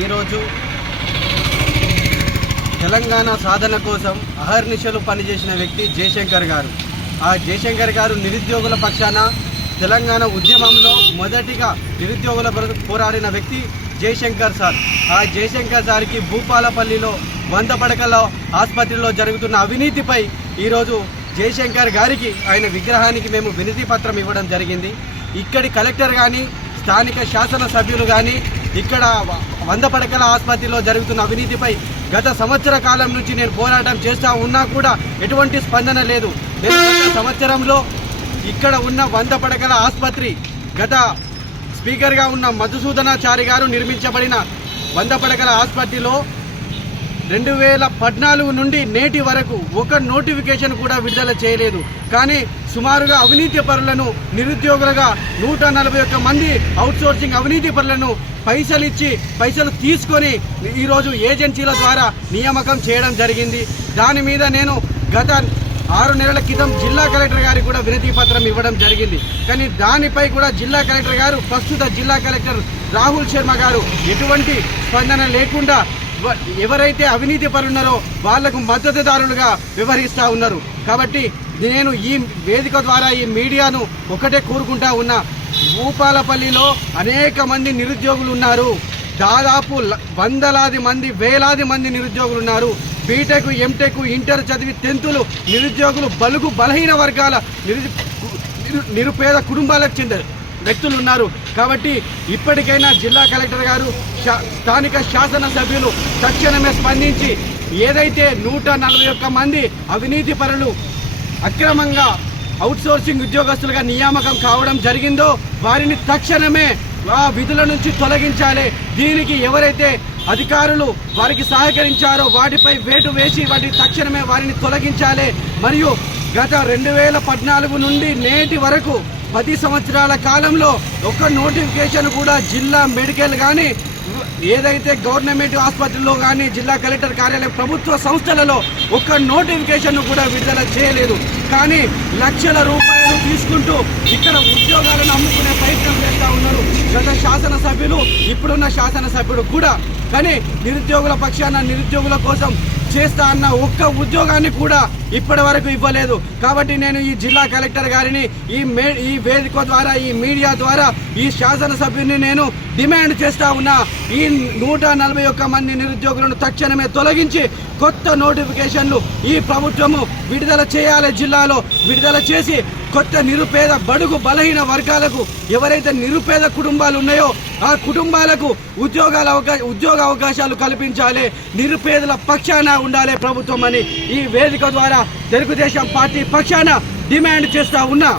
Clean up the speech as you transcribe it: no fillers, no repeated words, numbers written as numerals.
ఈరోజు తెలంగాణ సాధన కోసం అహర్నిశలు పనిచేసిన వ్యక్తి జయశంకర్ గారు. ఆ జయశంకర్ గారు నిరుద్యోగుల పక్షాన తెలంగాణ ఉద్యమంలో మొదటిగా నిరుద్యోగుల పోరాడిన వ్యక్తి జయశంకర్ సార్. ఆ జయశంకర్ సార్కి భూపాలపల్లిలో 100 పడకల ఆసుపత్రిలో జరుగుతున్న అవినీతిపై ఈరోజు జయశంకర్ గారికి ఆయన విగ్రహానికి మేము వినతి పత్రం ఇవ్వడం జరిగింది. ఇక్కడి కలెక్టర్ కానీ స్థానిక శాసనసభ్యులు కానీ ఇక్కడ 100 పడకల ఆసుపత్రిలో జరుగుతున్న అవినీతిపై గత సంవత్సర కాలం నుంచి నేను పోరాటం చేస్తూ ఉన్నా కూడా ఎటువంటి స్పందన లేదు. నేను గత సంవత్సరంలో ఇక్కడ ఉన్న 100 పడకల ఆసుపత్రి గత స్పీకర్గా ఉన్న మధుసూదనాచారి గారు నిర్మించబడిన 100 పడకల ఆసుపత్రిలో 2014 నుండి నేటి వరకు ఒక నోటిఫికేషన్ కూడా విడుదల చేయలేదు. కానీ సుమారుగా అవినీతి పరులను నిరుద్యోగులుగా 141 మంది అవుట్సోర్సింగ్ అవినీతి పరులను పైసలు తీసుకొని ఈరోజు ఏజెన్సీల ద్వారా నియామకం చేయడం జరిగింది. దాని మీద నేను గత 6 నెలల క్రితం జిల్లా కలెక్టర్ గారికి కూడా వినతి పత్రం ఇవ్వడం జరిగింది. కానీ దానిపై కూడా జిల్లా కలెక్టర్ గారు, ప్రస్తుత జిల్లా కలెక్టర్ రాహుల్ శర్మ గారు ఎటువంటి స్పందన లేకుండా ఎవరైతే అవినీతి పరున్నారో వాళ్లకు మద్దతుదారులుగా వ్యవహరిస్తూ ఉన్నారు. కాబట్టి నేను ఈ వేదిక ద్వారా ఈ మీడియాను ఒకటే కోరుకుంటా ఉన్నా, భూపాలపల్లిలో అనేక మంది నిరుద్యోగులు ఉన్నారు. దాదాపు వందలాది మంది, వేలాది మంది నిరుద్యోగులు ఉన్నారు. బీటెక్, ఎంటెక్, ఇంటర్ చదివి 10th నిరుద్యోగులు, బలుగు బలహీన వర్గాల నిరుపేద కుటుంబాలకు చెందిన వ్యక్తులు ఉన్నారు. కాబట్టి ఇప్పటికైనా జిల్లా కలెక్టర్ గారు, స్థానిక శాసనసభ్యులు తక్షణమే స్పందించి ఏదైతే 141 మంది అవినీతి పరులు అక్రమంగా అవుట్సోర్సింగ్ ఉద్యోగస్తులుగా నియామకం కావడం జరిగిందో వారిని తక్షణమే ఆ విధుల నుంచి తొలగించాలి. దీనికి ఎవరైతే అధికారులు వారికి సహకరించారో వాటిపై వేటు వేసి తక్షణమే వారిని తొలగించాలి. మరియు గత 2014 నుండి నేటి వరకు 10 సంవత్సరాల కాలంలో ఒక్క నోటిఫికేషన్ కూడా జిల్లా మెడికల్ కానీ ఏదైతే గవర్నమెంట్ ఆసుపత్రుల్లో కానీ జిల్లా కలెక్టర్ కార్యాలయం ప్రభుత్వ సంస్థలలో ఒక్క నోటిఫికేషన్ కూడా విడుదల చేయలేదు. కానీ లక్షల రూపాయలు తీసుకుంటూ ఇక్కడ ఉద్యోగాలను అమ్ముకునే ప్రయత్నం చేస్తూ ఉన్నారు గత శాసనసభ్యులు, ఇప్పుడున్న శాసనసభ్యుడు కూడా. కానీ నిరుద్యోగుల పక్షాన నిరుద్యోగుల కోసం చేస్తా అన్న ఒక్క ఉద్యోగాన్ని కూడా ఇప్పటి వరకు ఇవ్వలేదు. కాబట్టి నేను ఈ జిల్లా కలెక్టర్ గారిని ఈ వేదిక ద్వారా, ఈ మీడియా ద్వారా ఈ శాసనసభ్యుని నేను డిమాండ్ చేస్తా ఉన్నా, ఈ 141 మంది నిరుద్యోగులను తక్షణమే తొలగించి కొత్త నోటిఫికేషన్లు ఈ ప్రభుత్వము విడుదల చేయాలి. జిల్లాలో విడుదల చేసి కొత్త నిరుపేద బడుగు బలహీన వర్గాలకు, ఎవరైతే నిరుపేద కుటుంబాలు ఉన్నాయో ఆ కుటుంబాలకు ఉద్యోగ అవకాశాలు కల్పించాలి. నిరుపేదల పక్షాన ఉండాలి ప్రభుత్వం అని ఈ వేదిక ద్వారా తెలుగుదేశం పార్టీ పక్షాన డిమాండ్ చేస్తా ఉన్నా.